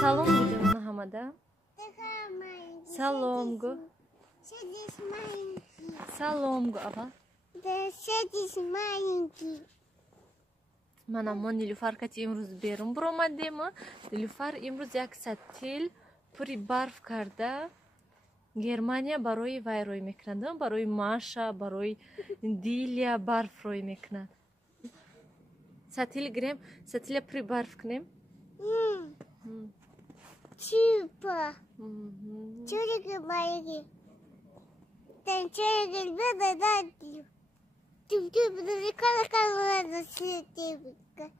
Salom будем на хамада. Саломгу. Саломгу, аба. Mana mo Nilufar kati imruz berum bromadem. Nilufar imruz yak satil puri barf karda. Germaniya барои вай рой мекунад. Барои Маша, барои Дилия барф рой мекунад. Сатил гирем, сатила пури барф кунем. Чупа. Чурики байги. Тен чурики беда дадли. Тюп-тюп, кала-кала сетевика.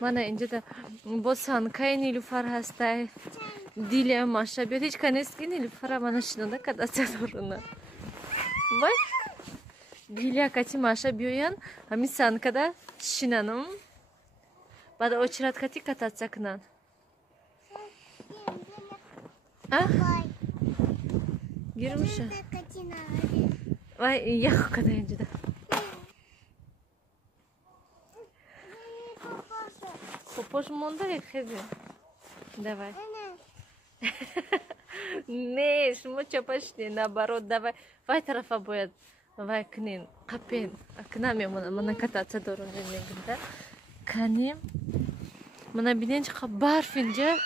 Mana injada bosan kay Nilufar hastay. Dilia Masha biyo hiç kaneski Nilufar mana şinada kadasa doruna. Vay. Dilia kati Masha biyoyan hami san kada şinanım. Bada oçrat kati katatsaknan. Ah? Girmiş. Vay yak kada injada. Попозже монда хезе. Давай. Не, шмо чапашни, наоборот, давай. Вай тарафа бояд. Вай книн, капен. К нами мана кататься дорун да. Каним. Мана биденч хабар финже.